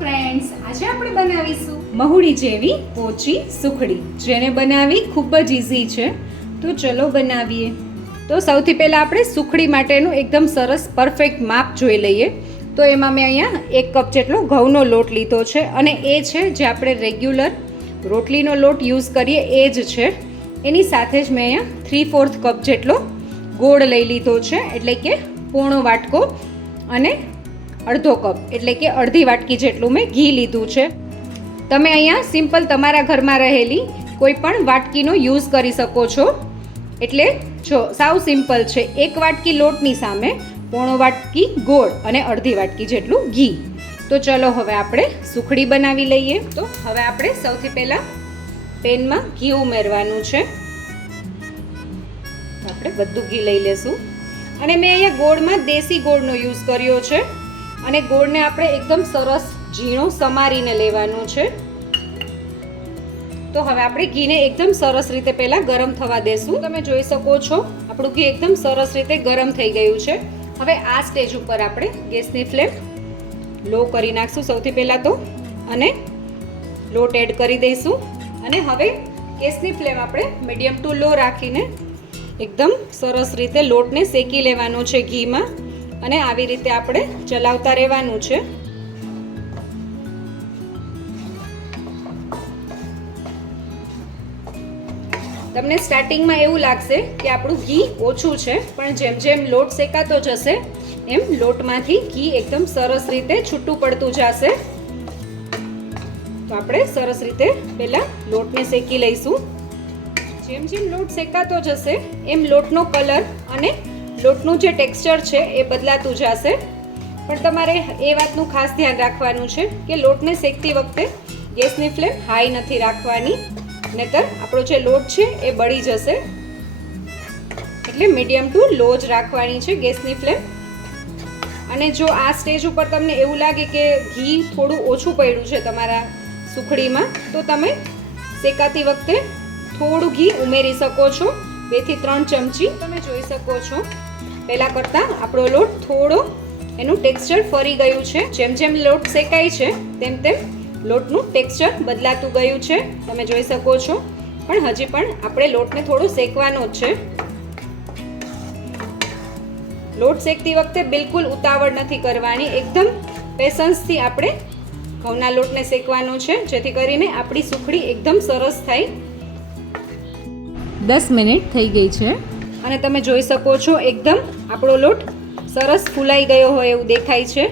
Friends, આજે આપણે બનાવીશું મહુડી જેવી પોચી સુખડી, જેને બનાવવી ખૂબ જ ઈઝી છે. તો ચલો બનાવીએ. તો સૌથી પહેલાં આપણે સુખડી માટેનું એકદમ સરસ પરફેક્ટ માપ જોઈ લઈએ. તો એમાં મેં અહીંયા 1 કપ જેટલો ઘઉંનો લોટ લીધો છે અને એ છે જે આપણે રેગ્યુલર રોટલીનો લોટ યુઝ કરીએ એ જ છે. એની સાથે જ મેં અહીંયા 3/4 કપ જેટલો ગોળ લઈ લીધો છે, એટલે કે પોણો વાટકો, અને અડધો કપ એટલે કે અડધી વાટકી જેટલું મેં ઘી લીધું છે. તમે અહીંયા સિમ્પલ તમારા ઘરમાં રહેલી કોઈ પણ વાટકીનો યુઝ કરી શકો છો. એટલે જો સાવ સિમ્પલ છે, 1 વાટકી લોટની સામે પોણો વાટકી ગોળ અને અડધી વાટકી જેટલું ઘી. તો ચલો હવે આપણે સુખડી બનાવી લઈએ. તો હવે આપણે સૌથી પહેલાં પેનમાં ઘી ઉમેરવાનું છે. આપણે બધું ઘી લઈ લેશું. અને મેં અહીંયા ગોળમાં દેશી ગોળનો યુઝ કર્યો છે, અને ગોળને આપણે એકદમ સરસ ઝીણો સમારીને લેવાનો છે. તો હવે આપણે ઘીને એકદમ સરસ રીતે પહેલાં ગરમ થવા દેશું. તમે જોઈ શકો છો આપણું ઘી એકદમ સરસ રીતે ગરમ થઈ ગયું છે. હવે આ સ્ટેજ ઉપર આપણે ગેસની ફ્લેમ લો કરી નાખશું સૌથી પહેલાં તો, અને લોટ એડ કરી દઈશું. અને હવે ગેસની ફ્લેમ આપણે મીડિયમ ટુ લો રાખીને એકદમ સરસ રીતે લોટને શેકી લેવાનો છે ઘીમાં, અને આવી રીતે આપણે ચલાવતા રહેવાનું છે. તમને સ્ટાર્ટિંગમાં એવું લાગશે કે આપણું ઘી ઓછું છે, પણ જેમ જેમ લોટ શેકાતો જશે એમ લોટમાંથી ઘી એકદમ સરસ રીતે છૂટું પડતું જશે. તો આપણે સરસ રીતે પહેલાં લોટને શેકી લઈશું. જેમ જેમ લોટ શેકાતો જશે એમ લોટનો કલર અને લોટનું જે ટેક્સચર છે એ બદલાતું જશે. પણ તમારે એ વાતનું ખાસ ધ્યાન રાખવાનું છે કે લોટને શેકતી વખતે ગેસની ફ્લેમ હાઈ નથી રાખવાની, નહીતર આપણો જે લોટ છે એ બળી જશે. એટલે મીડિયમ ટુ લો જ રાખવાની છે ગેસની ફ્લેમ. અને જો આ સ્ટેજ ઉપર તમને એવું લાગે કે ઘી થોડું ઓછું પડ્યું છે તમારા સુખડીમાં, તો તમે શેકાતી વખતે થોડું ઘી ઉમેરી શકો છો, 2 થી 3 ચમચી. તમે જોઈ શકો છો પહેલાં કરતાં આપણો લોટ થોડો એનું ટેક્સચર ફરી ગયું છે. જેમ જેમ લોટ શેકાય છે તેમ તેમ લોટનું ટેક્સચર બદલાતું ગયું છે, તમે જોઈ શકો છો. પણ હજી પણ આપણે લોટને થોડું શેકવાનો જ છે. લોટ શેકતી વખતે બિલકુલ ઉતાવળ નથી કરવાની, એકદમ પેશન્સથી આપણે ઘઉંના લોટને શેકવાનો છે, જેથી કરીને આપણી સુખડી એકદમ સરસ થાય. 10 મિનિટ થઈ ગઈ છે અને તમે જોઈ શકો છો એકદમ આપણો લોટ સરસ ફૂલાઈ ગયો હોય એવું દેખાય છે,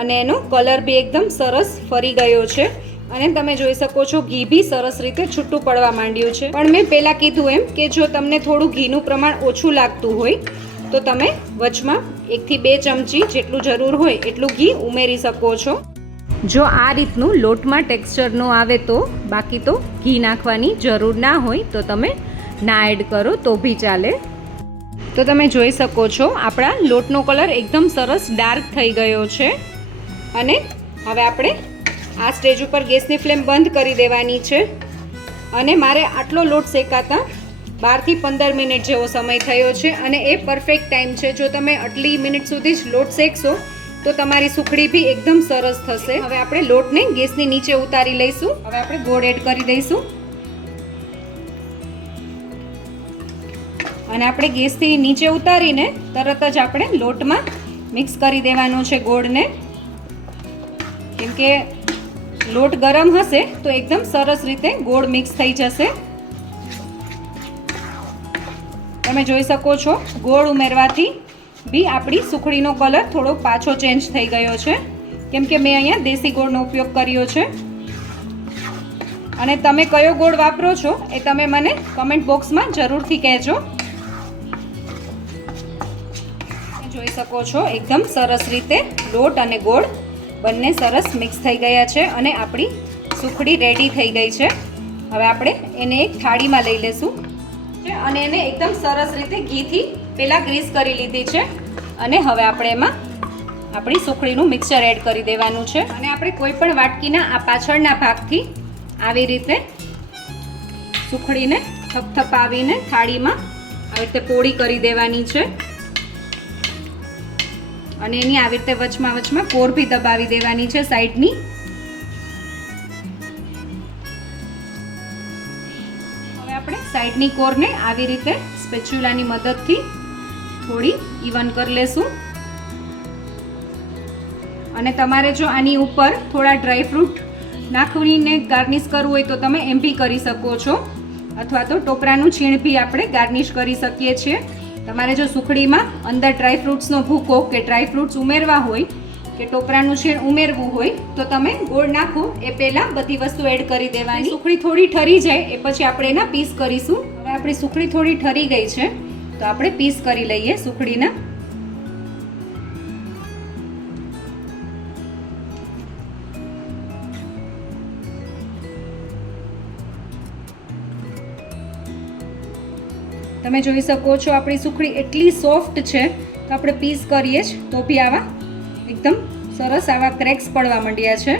અને એનો કલર બી એકદમ સરસ ફરી ગયો છે. અને તમે જોઈ શકો છો ઘી બી સરસ રીતે છૂટું પડવા માંડ્યું છે. પણ મેં પહેલાં કીધું એમ કે જો તમને થોડું ઘીનું પ્રમાણ ઓછું લાગતું હોય તો તમે વચમાં 1 થી 2 ચમચી જેટલું જરૂર હોય એટલું ઘી ઉમેરી શકો છો. જો આ રીતનું લોટમાં ટેક્સચર ન આવે તો, બાકી તો ઘી નાખવાની જરૂર ના હોય તો તમે ના એડ કરો તો બી ચાલે. તો તમે જોઈ શકો છો આપણા લોટનો કલર એકદમ સરસ ડાર્ક થઈ ગયો છે. અને હવે આપણે આ સ્ટેજ ઉપર ગેસની ફ્લેમ બંધ કરી દેવાની છે. અને મારે આટલો લોટ શેકાતા 12 થી 15 મિનિટ જેવો સમય થયો છે, અને એ પરફેક્ટ ટાઈમ છે. જો તમે આટલી મિનિટ સુધી જ લોટ શેકશો તો તમારી સુખડી બી એકદમ સરસ થશે. હવે આપણે લોટને ગેસની નીચે ઉતારી લઈશું. હવે આપણે ગોળ એડ કરી દઈશું, અને આપણે ગેસથી નીચે ઉતારીને તરત જ આપણે લોટમાં મિક્સ કરી દેવાનો છે ગોળને. કેમ કે લોટ ગરમ હશે તો એકદમ સરસ રીતે ગોળ મિક્સ થઈ જશે. તમે જોઈ શકો છો ગોળ ઉમેરવાથી બી આપણી સુખડીનો કલર થોડો પાછો ચેન્જ થઈ ગયો છે, કેમ કે મેં અહીંયા દેશી ગોળનો ઉપયોગ કર્યો છે. અને તમે કયો ગોળ વાપરો છો એ તમે મને કમેન્ટ બોક્સમાં જરૂરથી કહેજો. જોઈ શકો છો એકદમ સરસ રીતે લોટ અને ગોળ બંને સરસ મિક્સ થઈ ગયા છે, અને આપણી સુખડી રેડી થઈ ગઈ છે. હવે આપણે એને એક થાળીમાં લઈ લેશું, અને એને એકદમ સરસ રીતે ઘીથી પહેલાં ગ્રીસ કરી લીધી છે. અને હવે આપણે એમાં આપણી સુખડીનું મિક્સચર એડ કરી દેવાનું છે. અને આપણે કોઈ પણ વાટકીના આ પાછળના ભાગથી આવી રીતે સુખડીને થપથપાવીને થાળીમાં આવી રીતે પોળી કરી દેવાની છે. અને એની આવી રીતે વચમાં કોર ભી દબાવી દેવાની છે સાઈડની, સાઈડની કોરને આવી રીતે સ્પેચ્યુલાની મદદથી થોડી ઇવન કરી લેશું. અને તમારે જો આની ઉપર થોડા ડ્રાયફ્રૂટ નાખીને ગાર્નિશ કરવું હોય તો તમે એમ બી કરી શકો છો, અથવા તો ટોપરાનું છીણ બી આપણે ગાર્નિશ કરી શકીએ છીએ. તમારે જો સુખડીમાં અંદર ડ્રાયફ્રૂટ્સનો ભૂકો કે ડ્રાયફ્રૂટ્સ ઉમેરવા હોય કે ટોપરાનું છીણ ઉમેરવું હોય તો તમે ગોળ નાખો એ પહેલાં બધી વસ્તુ એડ કરી દેવાની. સુખડી થોડી ઠરી જાય એ પછી આપણે એના પીસ કરીશું. હવે આપણી સુખડી થોડી ઠરી ગઈ છે તો આપણે પીસ કરી લઈએ સુખડીના. તમે જોઈ શકો છો આપણી સુખડી એટલી સોફ્ટ છે તો આપણે પીસ કરીએ જ તો બી આવા એકદમ સરસ આવા ક્રેક્સ પડવા માંડ્યા છે.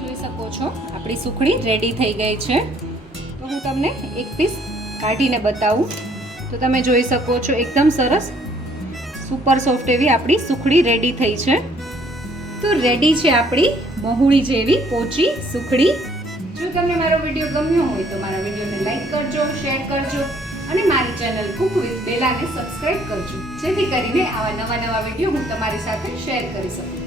જોઈ શકો છો આપણી સુખડી રેડી થઈ ગઈ છે. તો હું તમને એક પીસ કાઢીને બતાવું તો તમે જોઈ શકો છો એકદમ સરસ સુપર સોફ્ટ એવી આપણી સુખડી રેડી થઈ છે. તો રેડી છે આપણી મહુડી જેવી પોચી સુખડી. જો તમને મારો વિડીયો ગમ્યો હોય તો મારા વિડીયોને લાઈક કરજો, શેર કરજો અને મારી ચેનલ કુક વિથ બેલાને સબસ્ક્રાઇબ કરજો, જેથી કરીને આવા નવા વિડીયો હું તમારી સાથે શેર કરી શકું.